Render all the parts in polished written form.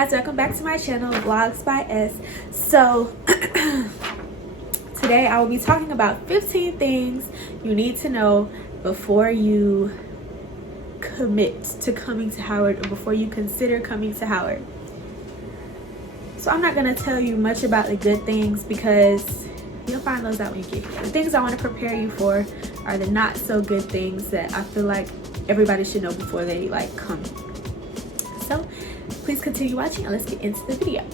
guys, welcome back to my channel, Vlogs by S. So today I will be talking about 15 things you need to know before you commit to coming to Howard, or before you consider coming to Howard. So I'm not going to tell you much about the good things because you'll find those out when you get here. The things I want to prepare you for are the not so good things that I feel like everybody should know before they come. So please continue watching and let's get into the video.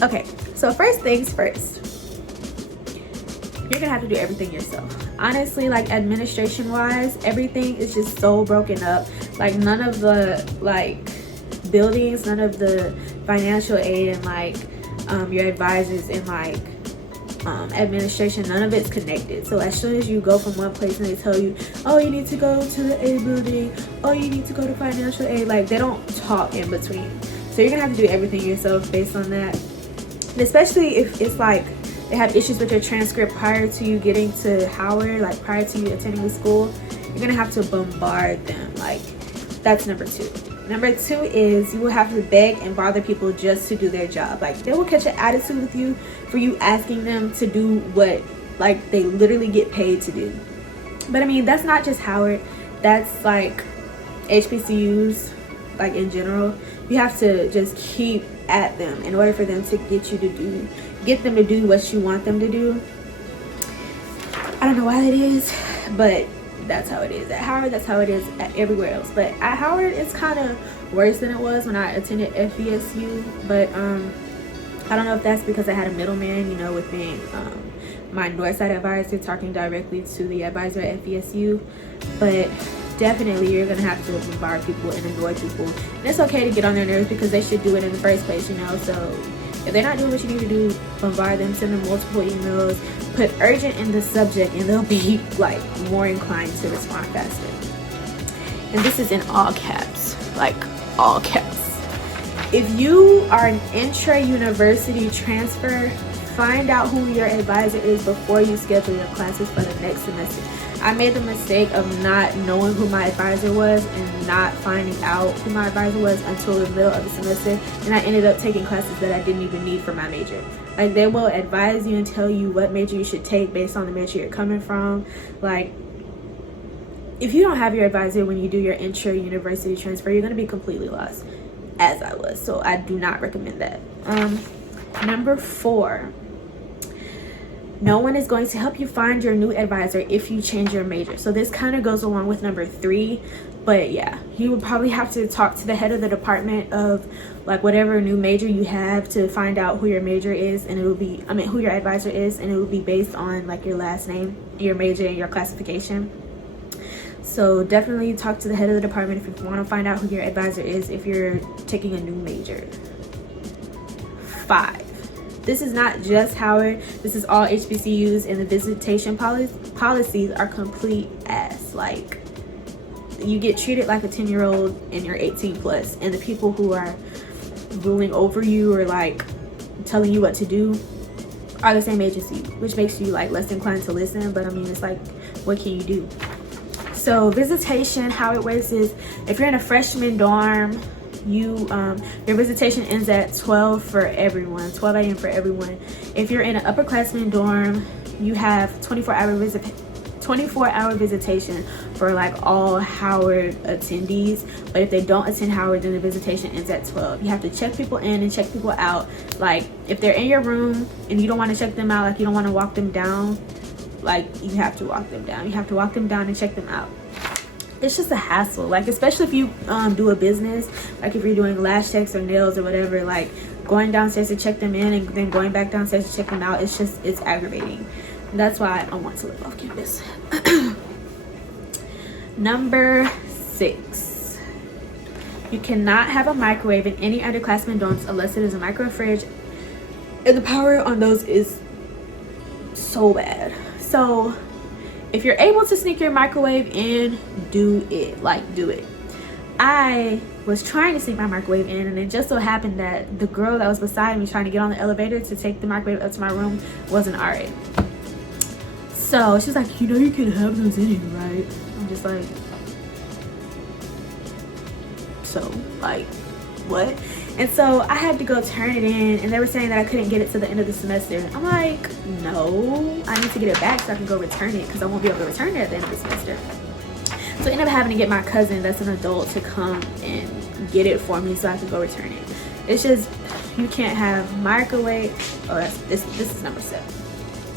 Okay, so first things first, you're gonna have to do everything yourself. Honestly, administration wise, everything is just so broken up. None of the buildings, none of the financial aid, and your advisors and administration, none of it's connected. So as soon as you go from one place and they tell you, oh, you need to go to the A building, oh, you need to go to financial aid, they don't talk in between. So you're gonna have to do everything yourself based on that. And especially if it's they have issues with your transcript prior to you getting to Howard, prior to you attending the school, you're gonna have to bombard them. That's number two. Number two is you will have to beg and bother people just to do their job. They will catch an attitude with you for you asking them to do what they literally get paid to do. But I mean, that's not just Howard, that's HBCUs in general. You have to just keep at them in order for them to get them to do what you want them to do. I don't know why that is, but that's how it is at Howard. That's how it is at everywhere else. But at Howard, it's kind of worse than it was when I attended FVSU. But I don't know if that's because I had a middleman, with being my Northside advisor talking directly to the advisor at FVSU. But definitely you're gonna have to bombard people and annoy people, and it's okay to get on their nerves because they should do it in the first place, So if they're not doing what you need to do, bombard them, send them multiple emails, put urgent in the subject, and they'll be more inclined to respond faster. And this is in all caps, all caps. If you are an intra-university transfer, find out who your advisor is before you schedule your classes for the next semester. I made the mistake of not knowing who my advisor was and not finding out who my advisor was until the middle of the semester, and I ended up taking classes that I didn't even need for my major. They will advise you and tell you what major you should take based on the major you're coming from. If you don't have your advisor when you do your intra-university transfer, you're going to be completely lost, as I was. So I do not recommend that. Number 4. No one is going to help you find your new advisor if you change your major. So this kind of goes along with number 3, but yeah, you would probably have to talk to the head of the department of whatever new major you have to find out who your major is, and it will be, who your advisor is, and it will be based on your last name, your major, and your classification. So definitely talk to the head of the department if you want to find out who your advisor is if you're taking a new major. 5. This is not just Howard, this is all HBCUs, and the visitation policies are complete ass. You get treated like a 10-year-old and you're 18 plus, and the people who are ruling over you or telling you what to do are the same agency, which makes you less inclined to listen. But I mean, it's what can you do? So visitation, how it works is if you're in a freshman dorm, your visitation ends at 12 for everyone, 12 a.m. for everyone. If you're in an upperclassman dorm, you have 24-hour visitation for all Howard attendees. But if they don't attend Howard, then the visitation ends at 12. You have to check people in and check people out. If they're in your room and you don't want to check them out, you don't want to walk them down, you have to walk them down. You have to walk them down and check them out. It's just a hassle, especially if you do a business, if you're doing lash techs or nails or whatever, going downstairs to check them in and then going back downstairs to check them out, it's aggravating. That's why I want to live off campus. Number 6, you cannot have a microwave in any underclassmen dorms unless it is a micro fridge, and the power on those is so bad. So if you're able to sneak your microwave in, do it. Do it. I was trying to sneak my microwave in, and it just so happened that the girl that was beside me trying to get on the elevator to take the microwave up to my room was an RA. So she's like, you can have those in here, right? I'm just so what? And so I had to go turn it in, and they were saying that I couldn't get it to the end of the semester. I'm like, no, I need to get it back so I can go return it, because I won't be able to return it at the end of the semester. So I ended up having to get my cousin that's an adult to come and get it for me so I could go return it. It's just, you can't have microwave. Oh, this is number 7.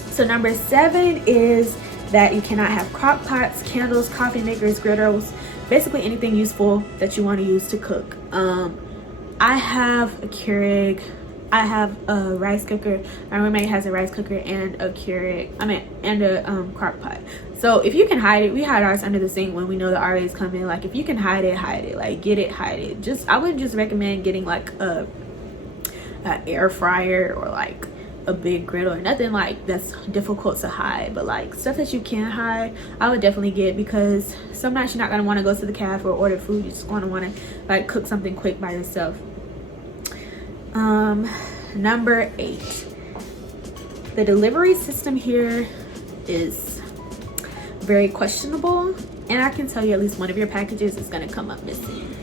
So number 7 is that you cannot have crock pots, candles, coffee makers, griddles, basically anything useful that you want to use to cook. I have a Keurig, I have a rice cooker. My roommate has a rice cooker and a Keurig, and a crock pot. So if you can hide it, we hide ours under the sink when we know the RAs come in. Like, if you can hide it, like, get it, hide it. I would just recommend getting like an air fryer or like a big griddle, or nothing like that's difficult to hide, but like stuff that you can hide, I would definitely get, because some nights you're not going to want to go to the cafe or order food. You're just going to want to like cook something quick by yourself. Number 8, the delivery system here is very questionable, and I can tell you at least one of your packages is going to come up missing.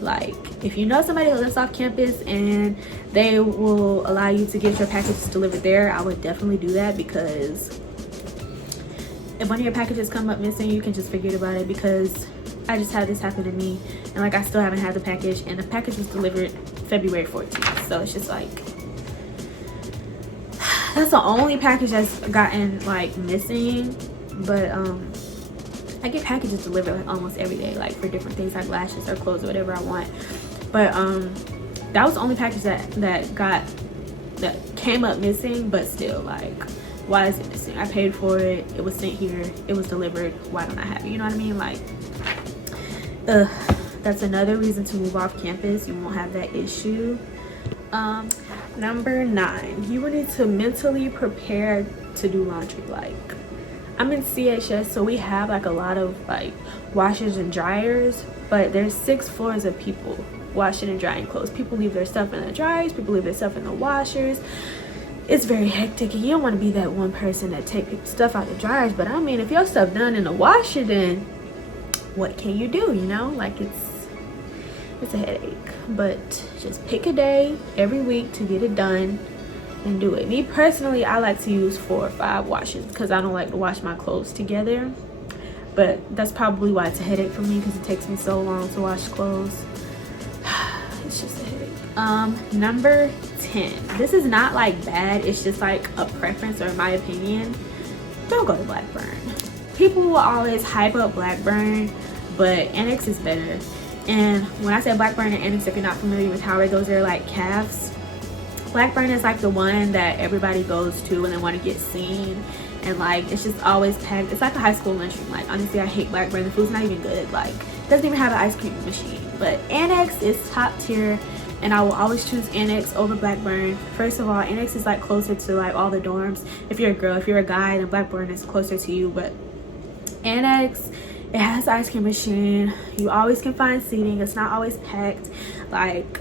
Like, if you know somebody that lives off campus and they will allow you to get your packages delivered there, I would definitely do that, because if one of your packages come up missing, you can just forget about it, because I just had this happen to me, and like I still haven't had the package, and the package was delivered February 14th. So it's just like, that's the only package that's gotten like missing. But I get packages delivered like almost every day, like for different things like lashes or clothes or whatever I want. But that was the only package that came up missing. But still, like, why is it missing? I paid for it, it was sent here, it was delivered, why don't I have it? You know what I mean? Like, that's another reason to move off campus. You won't have that issue. Number 9, you will need to mentally prepare to do laundry. Like, I'm in CHS, so we have like a lot of like washers and dryers, but there's 6 floors of people washing and drying clothes. People leave their stuff in the dryers, people leave their stuff in the washers. It's very hectic, and you don't want to be that one person that take stuff out the dryers. But I mean, if your stuff done in the washer, then what can you do? You know, like, it's a headache. But just pick a day every week to get it done and do it. Me personally, I like to use 4 or 5 washes, because I don't like to wash my clothes together. But that's probably why it's a headache for me, because it takes me so long to wash clothes. It's just a headache. Number 10, this is not like bad, it's just like a preference, or in my opinion, don't go to Blackburn. People will always hype up Blackburn, but Annex is better. And when I say Blackburn and Annex, if you're not familiar with Howard, those are like calves. Blackburn is like the one that everybody goes to when they want to get seen, and like, it's just always packed. It's like a high school lunchroom. Like, honestly, I hate Blackburn. The food's not even good. Like, it doesn't even have an ice cream machine. But Annex is top tier, and I will always choose Annex over Blackburn. First of all, Annex is like closer to like all the dorms. If you're a girl, if you're a guy, then Blackburn is closer to you. But Annex, it has an ice cream machine. You always can find seating. It's not always packed. Like,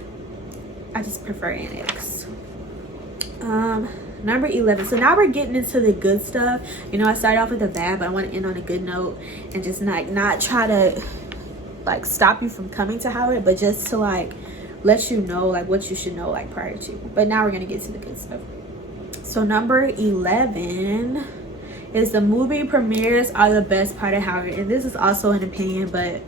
I just prefer Annex. Number 11, so now we're getting into the good stuff. You know, I started off with the bad, but I want to end on a good note, and just not try to like stop you from coming to Howard, but just to like let you know like what you should know like prior to. But now we're gonna get to the good stuff. So number 11 is the movie premieres are the best part of Howard, and this is also an opinion, but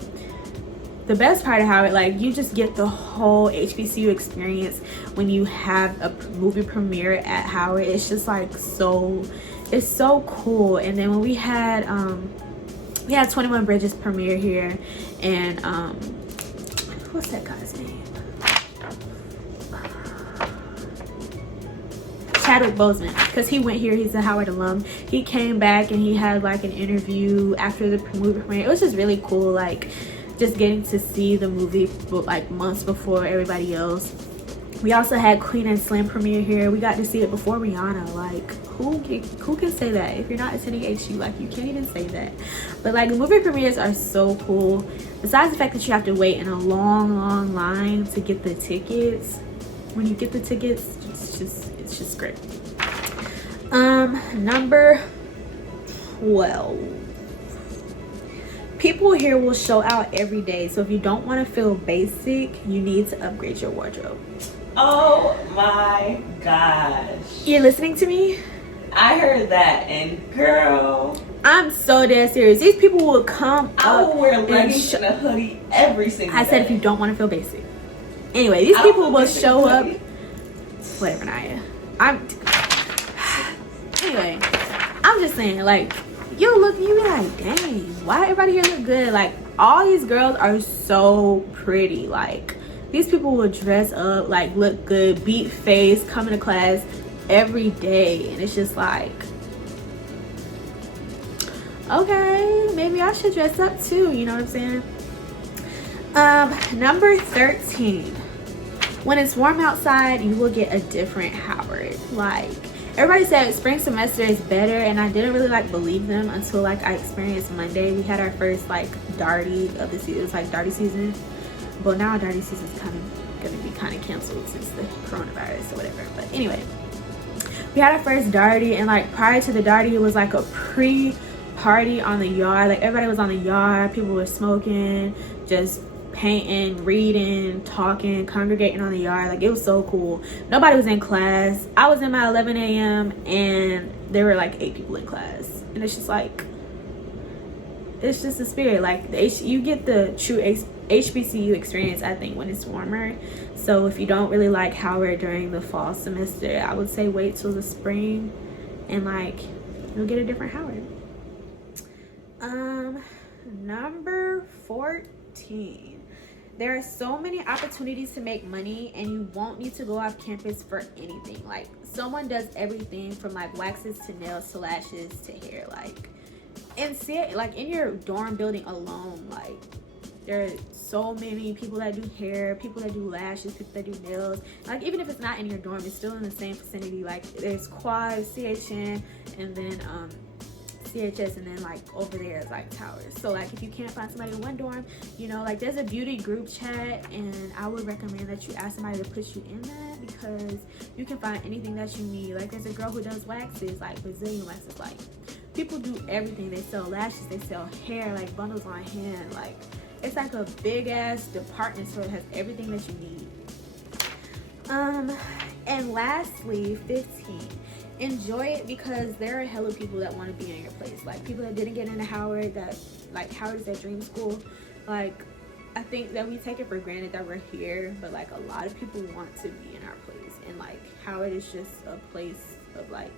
the best part of Howard, like, you just get the whole HBCU experience when you have a movie premiere at Howard. It's just like it's so cool. And then when we had 21 Bridges premiere here, and what's that guy's name? Chadwick Boseman, because he went here, he's a Howard alum. He came back and he had like an interview after the movie premiere. It was just really cool, like, just getting to see the movie like months before everybody else. We also had Queen and Slim premiere here. We got to see it before Rihanna. Like, who can say that? If you're not attending HU, like, you can't even say that. But like, the movie premieres are so cool. Besides the fact that you have to wait in a long line to get the tickets, when you get the tickets, it's just great. Number 12. People here will show out every day. So if you don't want to feel basic, you need to upgrade your wardrobe. Oh my gosh. You're listening to me? I heard that, and girl, I'm so dead serious. These people will come I up will wear and leggings and a hoodie every single day. I said if you don't want to feel basic. Anyway, these people will show up. Whatever, Naya. Anyway, I'm just saying, like, you be like, dang, why everybody here look good? Like, all these girls are so pretty. Like, these people will dress up, like, look good, beat face, come into class every day, and it's just like, okay, maybe I should dress up too, you know what I'm saying? Number 13. When it's warm outside, you will get a different Howard. Like, everybody said spring semester is better, and I didn't really like believe them until like I experienced Monday. We had our first like Darty of the season. It was like Darty season, but now Darty season is kind of gonna be kind of canceled since the coronavirus or whatever. But anyway, we had our first Darty, and like prior to the Darty, it was like a pre-party on the yard. Like, everybody was on the yard, people were smoking, just painting, reading, talking, congregating on the yard. Like, it was so cool. Nobody was in class. I was in my 11 a.m. and there were like 8 people in class, and it's just like, it's just the spirit. Like, you get the true HBCU experience, I think, when it's warmer. So if you don't really like Howard during the fall semester, I would say wait till the spring, and like, you'll get a different Howard. Number 14. There are so many opportunities to make money, and you won't need to go off campus for anything. Like, someone does everything from like waxes to nails to lashes to hair. Like, and see it, like, in your dorm building alone, like, there are so many people that do hair, people that do lashes, people that do nails. Like, even if it's not in your dorm, it's still in the same vicinity. Like, there's Quad, CHN, and then CHS, and then like over there is like Towers. So like, if you can't find somebody in one dorm, you know, like, there's a beauty group chat, and I would recommend that you ask somebody to put you in that, because you can find anything that you need. Like, there's a girl who does waxes, like Brazilian waxes. Like, people do everything. They sell lashes, they sell hair, like bundles on hand. Like, it's like a big ass department store that has everything that you need. And lastly, 15. Enjoy it, because there are hella people that want to be in your place. Like, people that didn't get into Howard, that like Howard is their dream school. Like, I think that we take it for granted that we're here, but like, a lot of people want to be in our place, and like, Howard is just a place of like,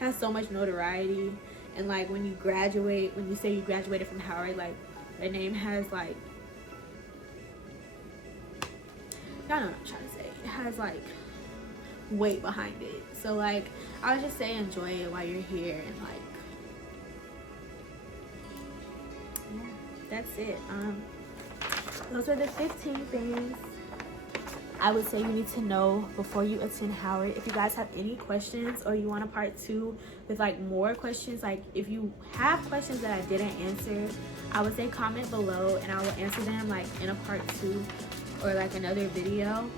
has so much notoriety. And like, when you graduate, when you say you graduated from Howard, like, the name has like, y'all know what I'm trying to say, it has like weight behind it. So like, I would just say enjoy it while you're here, and like, yeah, that's it. Those are the 15 things I would say you need to know before you attend Howard. If you guys have any questions, or you want a part 2 with like more questions, like if you have questions that I didn't answer, I would say comment below, and I will answer them like in a part 2 or like another video.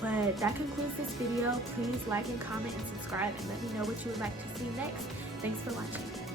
But that concludes this video. Please like and comment and subscribe, and let me know what you would like to see next. Thanks for watching.